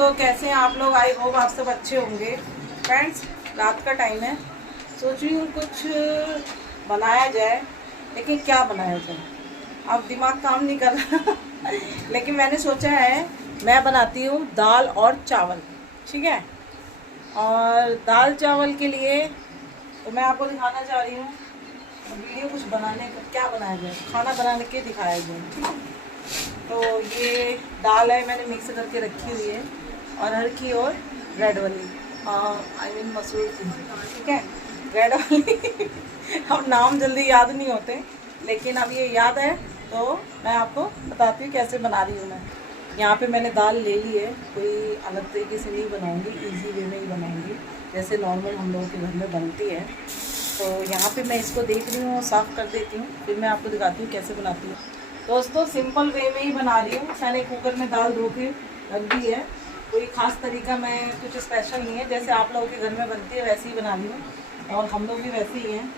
दोस्तों, कैसे हैं आप लोग? आई होप आप सब अच्छे होंगे। फ्रेंड्स, रात का टाइम है, सोच रही हूँ कुछ बनाया जाए, लेकिन क्या बनाया जाए अब दिमाग काम नहीं कर रहा लेकिन मैंने सोचा है मैं बनाती हूँ दाल और चावल, ठीक है। और दाल चावल के लिए तो मैं आपको दिखाना चाह रही हूँ वीडियो कुछ बनाने का, क्या बनाया जाए, खाना बनाने के दिखाया जाए, ठीक है। तो ये दाल है, मैंने मिक्स करके रखी हुई है, और हर की और रेड वाली, आई मीन मसूर की, ठीक है, रेड वाली अब नाम जल्दी याद नहीं होते, लेकिन अब ये याद है तो मैं आपको बताती हूँ कैसे बना रही हूँ मैं। यहाँ पे मैंने दाल ले ली है, कोई अलग तरीके से नहीं बनाऊँगी, इजी वे में ही बनाऊँगी जैसे नॉर्मल हम लोगों के घर में बनती है। तो यहाँ पे मैं इसको देख रही हूँ, साफ़ कर देती हूँ, फिर मैं आपको दिखाती हूँ कैसे बनाती हूँ। दोस्तों, सिंपल वे में ही बना रही हूँ। मैंने कुकर में दाल धो के रख दी है, कोई ख़ास तरीका मैं कुछ स्पेशल नहीं है, जैसे आप लोगों के घर में बनती है वैसे ही बना रही हूँ, और हम लोग भी वैसे ही हैं।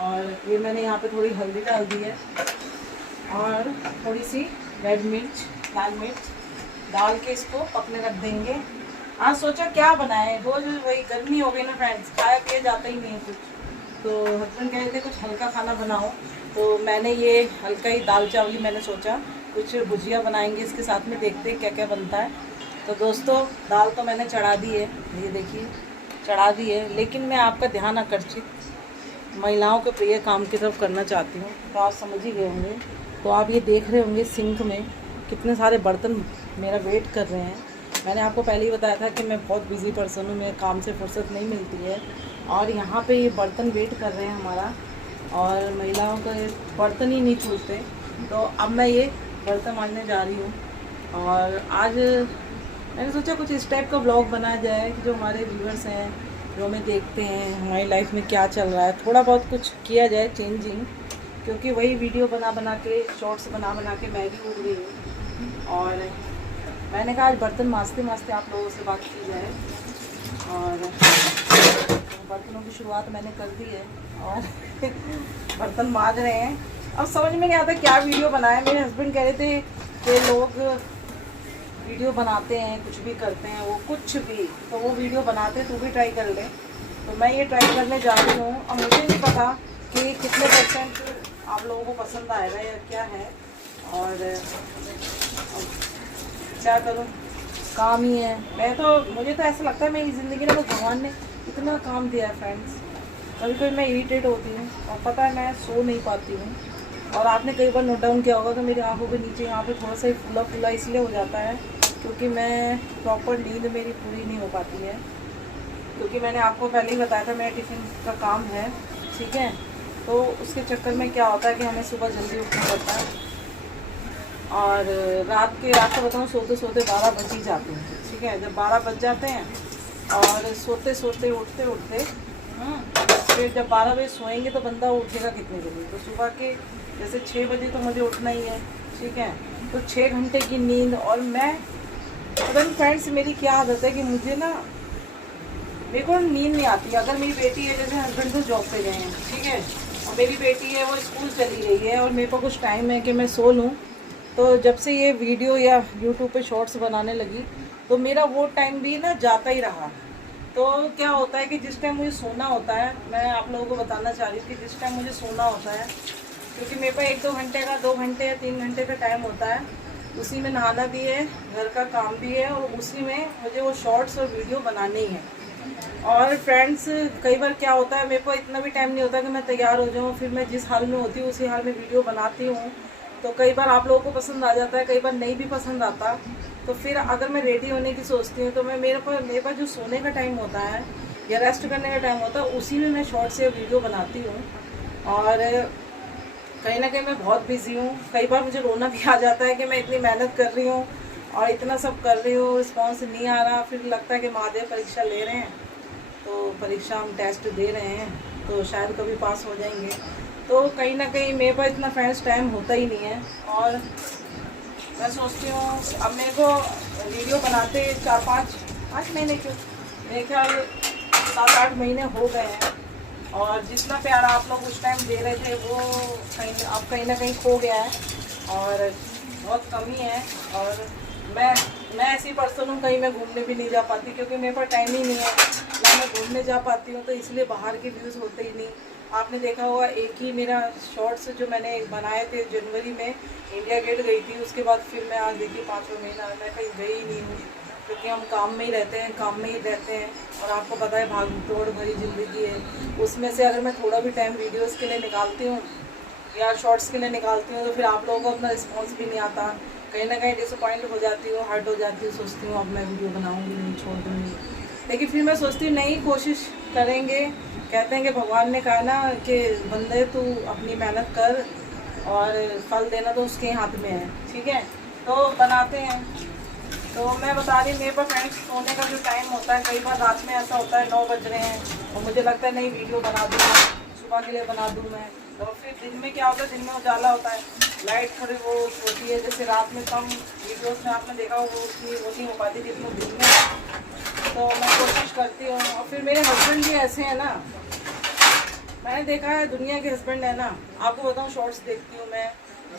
और ये मैंने यहाँ पे थोड़ी हल्दी डाल दी है और थोड़ी सी रेड मिर्च, लाल मिर्च डाल के इसको पकने रख देंगे। आज सोचा क्या बनाए, रोज़ वही गर्मी हो गई ना फ्रेंड्स, खाया पिया जाता ही नहीं है कुछ, तो हस्बैंड कह रहे थे कुछ हल्का खाना बनाओ, तो मैंने ये हल्का ही दाल चावल ही मैंने सोचा, कुछ भुजिया बनाएंगे इसके साथ में, देखते हैं क्या क्या बनता है। तो दोस्तों, दाल तो मैंने चढ़ा दी है, ये देखिए चढ़ा दी है, लेकिन मैं आपका ध्यान आकर्षित महिलाओं के प्रिय काम की तरफ करना चाहती हूँ, तो आप समझ ही गए होंगे। तो आप ये देख रहे होंगे सिंक में कितने सारे बर्तन मेरा वेट कर रहे हैं। मैंने आपको पहले ही बताया था कि मैं बहुत बिज़ी पर्सन हूँ, मेरे काम से फुर्सत नहीं मिलती है, और यहाँ पे ये बर्तन वेट कर रहे हैं हमारा, और महिलाओं का बर्तन ही नहीं छूटते। तो अब मैं ये बर्तन मांजने जा रही हूँ, और आज मैंने सोचा कुछ इस टाइप का ब्लॉग बनाया जाए कि जो हमारे व्यूअर्स हैं, जो हमें देखते हैं, हमारी लाइफ में क्या चल रहा है, थोड़ा बहुत कुछ किया जाए चेंजिंग, क्योंकि वही वीडियो बना बना के, शॉर्ट्स बना बना के मैं भी उड़ गई हूँ। और मैंने कहा आज बर्तन मांजते मांजते आप लोगों से बात की जाए, और बर्तनों की शुरुआत मैंने कर दी है और बर्तन मांज रहे हैं। अब समझ में नहीं आता क्या वीडियो बनाए। मेरे हस्बैंड कह रहे थे कि लोग वीडियो बनाते हैं, कुछ भी करते हैं, वो कुछ भी, तो वो वीडियो बनाते तू भी ट्राई कर ले, तो मैं ये ट्राई करने जा रही हूँ। अब मुझे नहीं पता कि कितने % आप लोगों को पसंद आएगा या क्या है, और क्या करूँ, काम ही है। मुझे तो ऐसा लगता है मेरी ज़िंदगी में भगवान ने इतना काम दिया है फ्रेंड्स, कभी कभी मैं इरिटेट होती हूँ, और पता है मैं सो नहीं पाती हूँ। और आपने कई बार नोट डाउन किया होगा कि मेरी आंखों के नीचे यहाँ पे थोड़ा सा ही फूला फूला इसलिए हो जाता है क्योंकि मैं प्रॉपर नींद मेरी पूरी नहीं हो पाती है, क्योंकि मैंने आपको पहले ही बताया था मेरा टिफ़िन का काम है, ठीक है। तो उसके चक्कर में क्या होता है कि हमें सुबह जल्दी उठना पड़ता है, और रात को बताऊँ सोते सोते 12 बज ही जाते हैं, ठीक है। जब 12 बज जाते हैं और सोते सोते उठते उठते फिर जब 12 बजे सोएंगे तो बंदा उठेगा कितने बजे, तो सुबह के जैसे 6 बजे तो मुझे उठना ही है, ठीक है। तो 6 घंटे की नींद, और मैं पता नहीं फ्रेंड्स मेरी क्या आदत है कि मेरे को नींद नहीं आती। अगर मेरी बेटी है, जैसे हस्बैंड तो जॉब पे गए हैं, ठीक है, और मेरी बेटी है वो स्कूल चली गई है, और मेरे को कुछ टाइम है कि मैं सो लूँ, तो जब से ये वीडियो या यूट्यूब पे शॉर्ट्स बनाने लगी तो मेरा वो टाइम भी ना जाता ही रहा। तो क्या होता है कि जिस टाइम मुझे सोना होता है, मैं आप लोगों को बताना चाह रही हूँ कि जिस टाइम मुझे सोना होता है, क्योंकि मेरे पास 1-2 घंटे का, 2 घंटे या 3 घंटे का टाइम होता है, उसी में नहाना भी है, घर का काम भी है, और उसी में मुझे वो शॉर्ट्स और वीडियो बनाने ही है। और फ्रेंड्स, कई बार क्या होता है, मेरे को इतना भी टाइम नहीं होता कि मैं तैयार हो जाऊँ, फिर मैं जिस हाल में होती हूँ उसी हाल में वीडियो बनाती हूँ, तो कई बार आप लोगों को पसंद आ जाता है, कई बार नहीं भी पसंद आता। तो फिर अगर मैं रेडी होने की सोचती हूँ तो मैं मेरे पास जो सोने का टाइम होता है या रेस्ट करने का टाइम होता है, उसी में मैं शॉर्ट से वीडियो बनाती हूँ। और कहीं ना कहीं मैं बहुत बिज़ी हूँ, कई बार मुझे रोना भी आ जाता है कि मैं इतनी मेहनत कर रही हूँ और इतना सब कर रही हूँ, रिस्पॉन्स नहीं आ रहा। फिर लगता है कि महादेव परीक्षा ले रहे हैं, तो परीक्षा हम टेस्ट दे रहे हैं, तो शायद कभी पास हो जाएंगे। तो कहीं ना कहीं मेरे पास इतना फ्रेंड्स टाइम होता ही नहीं है, और मैं सोचती हूँ अब मेरे को वीडियो बनाते 4-5 महीने क्यों, मेरे ख्याल 7-8 महीने हो गए हैं, और जितना प्यार आप लोग उस टाइम दे रहे थे वो कहीं ना कहीं खो गया है, और बहुत कमी है। और मैं मैं ऐसी पर्सन हूँ, कहीं मैं घूमने भी नहीं जा पाती क्योंकि मेरे पास टाइम ही नहीं है ना, मैं घूमने जा पाती हूँ, तो इसलिए बाहर के व्यूज़ होते ही नहीं। आपने देखा होगा एक ही मेरा शॉर्ट्स जो मैंने बनाए थे जनवरी में, इंडिया गेट गई थी, उसके बाद फिर मैं आज देखिए 5वां महीना मैं कहीं गई ही नहीं हूँ क्योंकि हम काम में ही रहते हैं, काम में ही रहते हैं। और आपको पता है भाग दौड़ भरी ज़िंदगी है, उसमें से अगर मैं थोड़ा भी टाइम वीडियोज़ के लिए निकालती हूँ या शॉर्ट्स के लिए निकालती हूँ तो फिर आप लोगों को अपना रिस्पॉन्स भी नहीं आता, कहीं ना कहीं डिसअपॉइंट हो जाती हूँ, हर्ट हो जाती हूँ, सोचती हूँ अब मैं वीडियो बनाऊँगी नहीं, छोड़ दूँगी। लेकिन फिर मैं सोचती हूँ नहीं, कोशिश करेंगे। कहते हैं कि भगवान ने कहा ना कि बंदे तू अपनी मेहनत कर और फल देना तो उसके हाथ में है, ठीक है। तो बनाते हैं। तो मैं बता रही मेरे पास फ्रेंड्स सोने का जो टाइम होता है, कई बार रात में ऐसा होता है 9 बज रहे हैं और मुझे लगता है नहीं वीडियो बना दूँ, सुबह के लिए बना दूँ मैं। तो फिर दिन में क्या होता है, दिन में उजाला होता है, लाइट थोड़ी वो होती है, जैसे रात में कम वीडियोस में आपने देखा वो उतनी वो नहीं हो पाती जितनी दिन में। तो मैं कोशिश करती हूँ। और फिर मेरे हस्बैंड भी ऐसे हैं ना, मैंने देखा है दुनिया के हस्बैंड है ना, आपको बताऊँ शॉर्ट्स देखती हूँ मैं,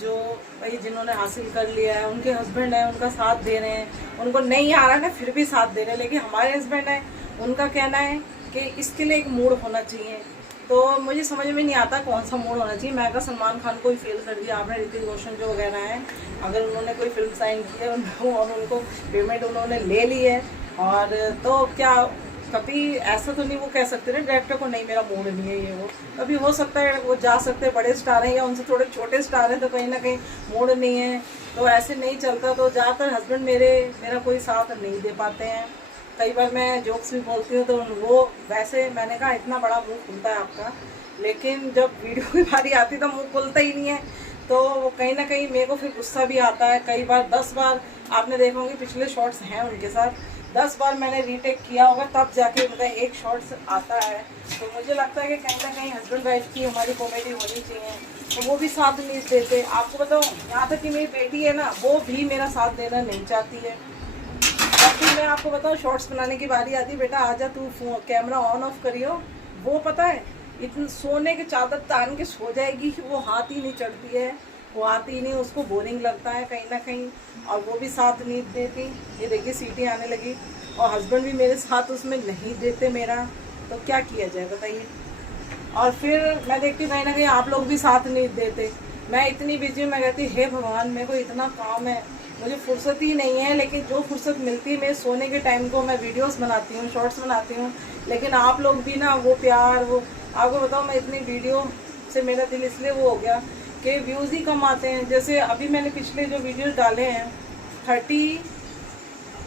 जो भाई जिन्होंने हासिल कर लिया है उनके हस्बैंड है, उनका साथ दे रहे हैं, उनको नहीं आ रहा है ना फिर भी साथ दे रहे हैं। लेकिन हमारे हस्बैंड है, उनका कहना है कि इसके लिए एक मूड होना चाहिए। तो मुझे समझ में नहीं आता कौन सा मूड होना चाहिए। मैं अगर सलमान खान को ही फेल कर दिया आपने, ऋतिक रोशन जो वगैरह है, अगर उन्होंने कोई फिल्म साइन की है और उनको पेमेंट उन्होंने ले ली है, और तो क्या कभी ऐसा तो नहीं वो कह सकते ना डायरेक्टर को नहीं मेरा मूड नहीं है ये वो। कभी हो सकता है वो जा सकते हैं, बड़े स्टार हैं या उनसे थोड़े छोटे स्टार हैं, तो कहीं ना कहीं मूड नहीं है, तो ऐसे नहीं चलता। तो ज़्यादातर हस्बैंड मेरा कोई साथ नहीं दे पाते हैं। कई बार मैं जोक्स भी बोलती हूँ तो वो वैसे, मैंने कहा इतना बड़ा मुंह खुलता है आपका, लेकिन जब वीडियो की बारी आती तो मुंह खुलता ही नहीं है। तो कहीं ना कहीं मेरे को फिर गुस्सा भी आता है। कई बार 10 बार आपने देखा होंगे पिछले शॉर्ट्स हैं उनके साथ, 10 बार मैंने रीटेक किया होगा तब जाके उनका एक शॉर्ट्स आता है। तो मुझे लगता है कि कहीं ना कहीं हस्बैंड वाइफ की हमारी कॉमेडी होनी चाहिए, तो वो भी साथ नहीं देते। आपको बताऊँ यहाँ तक कि मेरी बेटी है ना, वो भी मेरा साथ देना नहीं चाहती है। और फिर मैं आपको बताऊँ शॉर्ट्स बनाने की बारी आती है, बेटा आजा तू कैमरा ऑन ऑफ करियो, वो पता है इतने सोने के चादर तान के सो जाएगी कि वो हाथ ही नहीं चढ़ती है, वो आती ही नहीं, उसको बोरिंग लगता है कहीं ना कहीं, और वो भी साथ नहीं देती। ये देखिए सीटी आने लगी, और हस्बैंड भी मेरे साथ उसमें नहीं देते मेरा, तो क्या किया जाए बताइए। और फिर मैं देखती हूँ कहीं ना कहीं आप लोग भी साथ नहीं देते। मैं इतनी बिजी हूँ, मैं कहती हे भगवान मेरे को इतना काम है, मुझे फुर्सत ही नहीं है, लेकिन जो फुर्सत मिलती है मेरे सोने के टाइम को मैं वीडियोस बनाती हूँ, शॉर्ट्स बनाती हूँ। लेकिन आप लोग भी ना वो प्यार, वो आपको बताओ मैं इतनी वीडियो से मेरा दिल इसलिए वो हो गया कि व्यूज़ ही कम आते हैं। जैसे अभी मैंने पिछले जो वीडियोस डाले हैं 30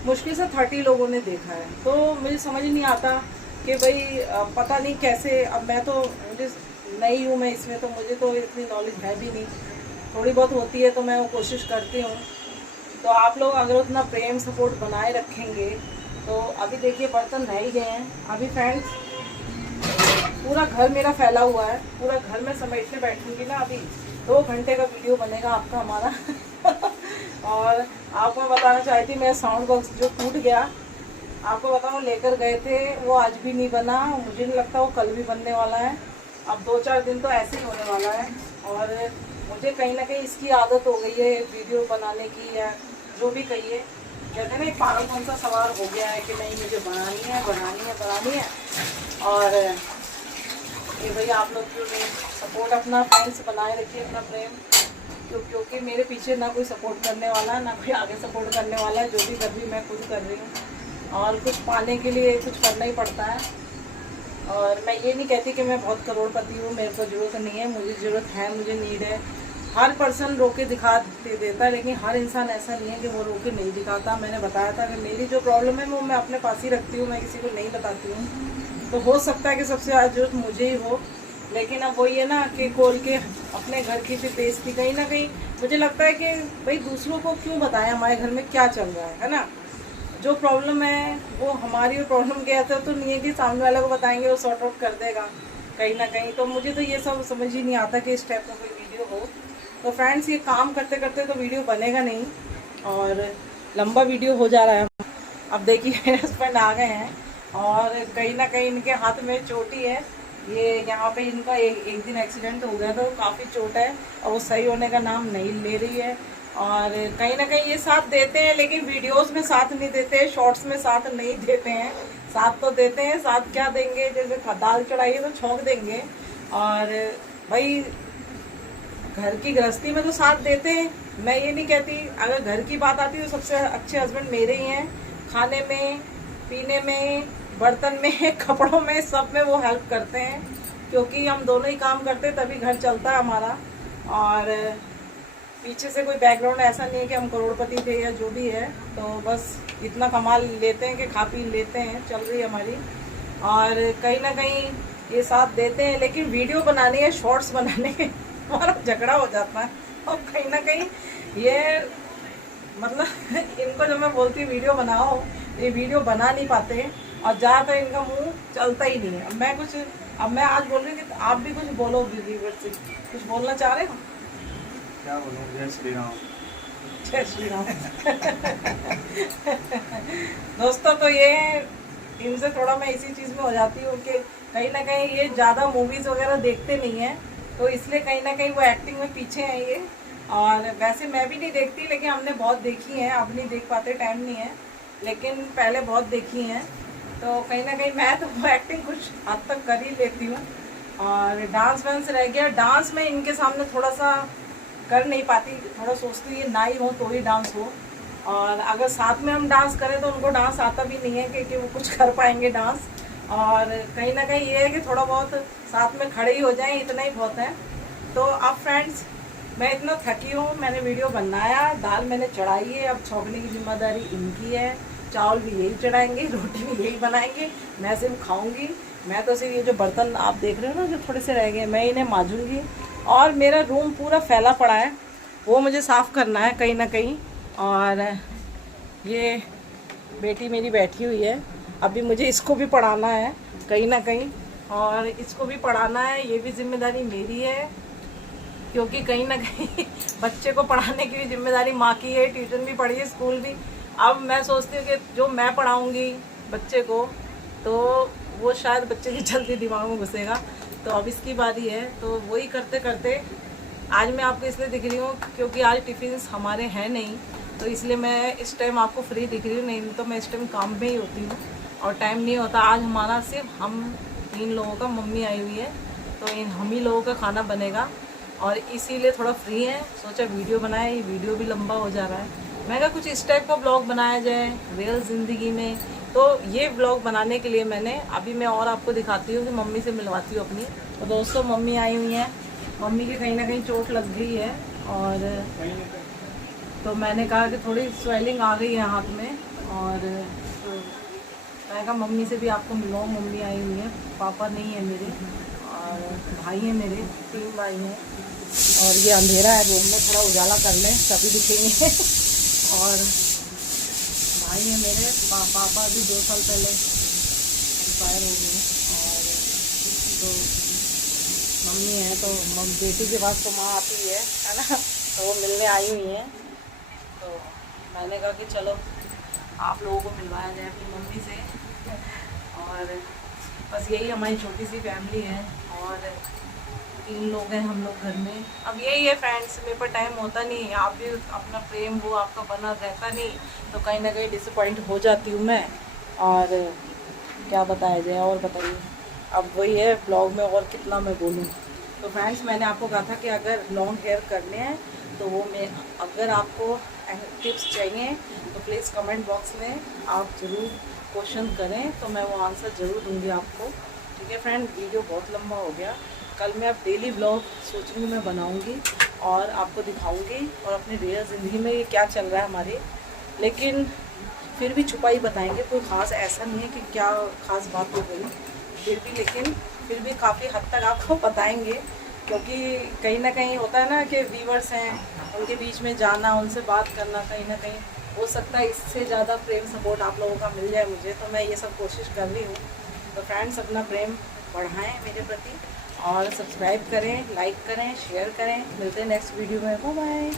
मुश्किल से 30 लोगों ने देखा है। तो मुझे समझ नहीं आता कि भाई पता नहीं कैसे, अब मैं तो मुझे नई हूँ मैं इसमें, तो मुझे तो इतनी नॉलेज है भी नहीं, थोड़ी बहुत होती है तो मैं वो कोशिश करती हूँ। तो आप लोग अगर उतना प्रेम सपोर्ट बनाए रखेंगे तो अभी देखिए बर्तन रह ही गए हैं। अभी फ्रेंड्स पूरा घर मेरा फैला हुआ है, पूरा घर में समेटने बैठूंगी ना, अभी 2 घंटे का वीडियो बनेगा आपका हमारा और आपको मैं बताना चाहती थी, मेरा साउंड बॉक्स जो टूट गया आपको बताऊँ लेकर गए थे, वो आज भी नहीं बना, मुझे नहीं लगता वो कल भी बनने वाला है। अब 2-4 दिन तो ऐसे ही होने वाला है। और मुझे कहीं ना कहीं इसकी आदत हो गई है वीडियो बनाने की, या जो भी कहिए, कहते हैं ना एक पागलपन सा सवार हो गया है कि नहीं मुझे बनानी है। और ये भाई आप लोग क्यों नहीं सपोर्ट अपना फ्रेंड्स बनाए रखिए, अपना प्रेम, क्योंकि मेरे पीछे ना कोई सपोर्ट करने वाला, ना कोई आगे सपोर्ट करने वाला है। जो भी कर रही मैं खुद कर रही हूँ, और कुछ पाने के लिए कुछ करना ही पड़ता है। और मैं ये नहीं कहती कि मैं बहुत करोड़पति हूँ, मेरे को ज़रूरत नहीं है, मुझे ज़रूरत है, मुझे नीड है। हर पर्सन रोके दिखा देता है, लेकिन हर इंसान ऐसा नहीं है कि वो रोके नहीं दिखाता। मैंने बताया था कि मेरी जो प्रॉब्लम है वो मैं अपने पास ही रखती हूँ, मैं किसी को नहीं बताती हूँ। तो हो सकता है कि सबसे ज़्यादा जरूरत मुझे ही हो, लेकिन अब वही है ना कि खोल के अपने घर की भी बेइज्जती, कहीं ना कहीं मुझे लगता है कि भाई दूसरों को क्यों बताएं हमारे घर में क्या चल रहा है ना। जो प्रॉब्लम है वो हमारी प्रॉब्लम क्या है, तो नहीं है कि सामने वाले को बताएंगे वो सॉर्ट आउट कर देगा कहीं ना कहीं। तो मुझे तो ये सब समझ ही नहीं आता कि इस टाइप का कोई वीडियो हो। तो फ्रेंड्स ये काम करते करते तो वीडियो बनेगा नहीं, और लंबा वीडियो हो जा रहा है। अब देखिए मेरे हस्बैंड आ गए हैं, और कहीं ना कहीं इनके हाथ में चोटी है, ये यहाँ पे इनका एक दिन एक्सीडेंट हो गया था, तो काफ़ी चोट है और वो सही होने का नाम नहीं ले रही है। और कहीं ना कहीं ये साथ देते हैं, लेकिन वीडियोस में साथ नहीं देते, शॉर्ट्स में साथ नहीं देते हैं। साथ तो देते हैं, साथ क्या देंगे, जैसे दाल चढ़ाइए तो छौंक देंगे। और भाई घर की गृहस्थी में तो साथ देते हैं, मैं ये नहीं कहती। अगर घर की बात आती है तो सबसे अच्छे हस्बैंड मेरे ही हैं। खाने में, पीने में, बर्तन में, कपड़ों में, सब में वो हेल्प करते हैं, क्योंकि हम दोनों ही काम करते हैं तभी घर चलता है हमारा। और पीछे से कोई बैकग्राउंड ऐसा नहीं है कि हम करोड़पति थे या जो भी है, तो बस इतना कमा लेते हैं कि खा पी लेते हैं, चल रही है हमारी। और कहीं ना कहीं ये साथ देते हैं, लेकिन वीडियो बनाने या शॉर्ट्स बनाने हमारा झगड़ा हो जाता है। और कहीं ना कहीं ये मतलब इनको जब मैं बोलती हूँ वीडियो बनाओ, ये वीडियो बना नहीं पाते हैं, और ज़्यादातर इनका मुंह चलता ही नहीं है। अब मैं आज बोल रही थी कि आप भी कुछ बोलो, व्यूअर्स से कुछ बोलना चाह रहे हो? क्या बोलूं, जय श्री राम। जय श्री राम। दोस्तों, तो ये इनसे थोड़ा मैं इसी चीज़ में हो जाती हूँ कि कहीं ना कहीं ये ज़्यादा मूवीज़ वगैरह देखते नहीं हैं, तो इसलिए कहीं ना कहीं वो एक्टिंग में पीछे हैं ये। और वैसे मैं भी नहीं देखती, लेकिन हमने बहुत देखी हैं, अब नहीं देख पाते, टाइम नहीं है, लेकिन पहले बहुत देखी हैं। तो कहीं ना कहीं मैं तो वो एक्टिंग कुछ हद तक कर ही लेती हूँ। और डांस वांस रह गया, डांस में इनके सामने थोड़ा सा कर नहीं पाती, थोड़ा सोचती है ना ही हो तो ही डांस हो। और अगर साथ में हम डांस करें तो उनको डांस आता भी नहीं है कि वो कुछ कर पाएंगे डांस। और कहीं ना कहीं ये है कि थोड़ा बहुत साथ में खड़े ही हो जाएं, इतना ही बहुत है। तो अब फ्रेंड्स, मैं इतना थकी हूँ, मैंने वीडियो बनाया, दाल मैंने चढ़ाई है, अब छौंकने की जिम्मेदारी इनकी है। चावल भी यही चढ़ाएंगे, रोटी भी यही बनाएंगे, मैं सिर्फ खाऊंगी। मैं तो सिर्फ ये जो बर्तन आप देख रहे हो ना, जो थोड़े से रह गए, मैं इन्हें मांजूंगी। और मेरा रूम पूरा फैला पड़ा है, वो मुझे साफ़ करना है कहीं ना कहीं। और ये बेटी मेरी बैठी हुई है, अभी मुझे इसको भी पढ़ाना है कहीं ना कहीं, और इसको भी पढ़ाना है, ये भी जिम्मेदारी मेरी है, क्योंकि कहीं ना कहीं बच्चे को पढ़ाने की भी जिम्मेदारी माँ की है। ट्यूशन भी पढ़ी है, स्कूल भी। अब मैं सोचती हूँ कि जो मैं पढ़ाऊँगी बच्चे को, तो वो शायद बच्चे के जल्दी दिमाग में घुसेगा, तो अब इसकी बारी है। तो वही करते करते आज मैं आपको इसलिए दिख रही हूँ क्योंकि आज टिफ़िन हमारे हैं नहीं, तो इसलिए मैं इस टाइम आपको फ्री दिख रही हूँ, नहीं तो मैं इस टाइम काम में ही होती हूँ और टाइम नहीं होता। आज हमारा सिर्फ हम 3 लोगों का, मम्मी आई हुई है, तो इन हम ही लोगों का खाना बनेगा, और इसीलिए थोड़ा फ्री है, सोचा वीडियो बनाए। ये वीडियो भी लंबा हो जा रहा है, मैं कहा कुछ इस टाइप का ब्लॉग बनाया जाए रियल ज़िंदगी में। तो ये ब्लॉग बनाने के लिए मैंने अभी मैं और आपको दिखाती हूँ कि मम्मी से मिलवाती हूँ अपनी। तो दोस्तों, मम्मी आई हुई हैं, मम्मी की कहीं ना कहीं चोट लग गई है, और तो मैंने कहा कि थोड़ी स्वेलिंग आ गई है हाथ में, और तो मैं कहा मम्मी से भी आपको मिलवाऊँ। मम्मी आई हुई है, पापा नहीं है मेरे, और भाई हैं मेरे, 3 भाई हैं। और ये अंधेरा है रूम में, थोड़ा उजाला कर लें तभी दिखेंगे। और भाई हैं मेरे, पापा भी 2 साल पहले एक्सपायर हो गए। और तो मम्मी है, तो बेटी के पास तो माँ आती है ना, तो वो मिलने आई हुई हैं। तो मैंने कहा कि चलो आप लोगों को मिलवाया जाए अपनी मम्मी से। और बस यही हमारी छोटी सी फैमिली है, और 3 लोग हैं हम लोग घर में। अब यही है फ्रेंड्स, मेरे पर टाइम होता नहीं है, आप भी अपना प्रेम वो आपका बना रहता नहीं, तो कहीं ना कहीं डिसअपॉइंट हो जाती हूँ मैं। और क्या बताया जाए, और बताइए, अब वही है ब्लॉग में, और कितना मैं बोलूँ। तो फ्रेंड्स, मैंने आपको कहा था कि अगर लॉन्ग हेयर करने हैं तो वो मैं, अगर आपको टिप्स चाहिए तो प्लीज़ कमेंट बॉक्स में आप ज़रूर क्वेश्चन करें, तो मैं वो आंसर ज़रूर दूंगी आपको। ठीक है फ्रेंड, वीडियो बहुत लंबा हो गया। कल मैं अब डेली ब्लॉग सोच रही हूँ मैं बनाऊँगी और आपको दिखाऊँगी, और अपनी रियल ज़िंदगी में ये क्या चल रहा है हमारे, लेकिन फिर भी छुपाई बताएंगे। कोई ख़ास ऐसा नहीं है कि क्या ख़ास बात हो गई, फिर भी, लेकिन फिर भी काफ़ी हद तक आपको बताएंगे, क्योंकि कहीं ना कहीं होता है ना कि व्यूअर्स हैं, उनके बीच में जाना, उनसे बात करना, कहीं ना कहीं हो सकता है इससे ज़्यादा प्रेम सपोर्ट आप लोगों का मिल जाए मुझे, तो मैं ये सब कोशिश कर रही हूँ। तो फ्रेंड्स, अपना प्रेम बढ़ाएं मेरे प्रति, और सब्सक्राइब करें, लाइक करें, शेयर करें। मिलते हैं नेक्स्ट वीडियो में, बाय बाय।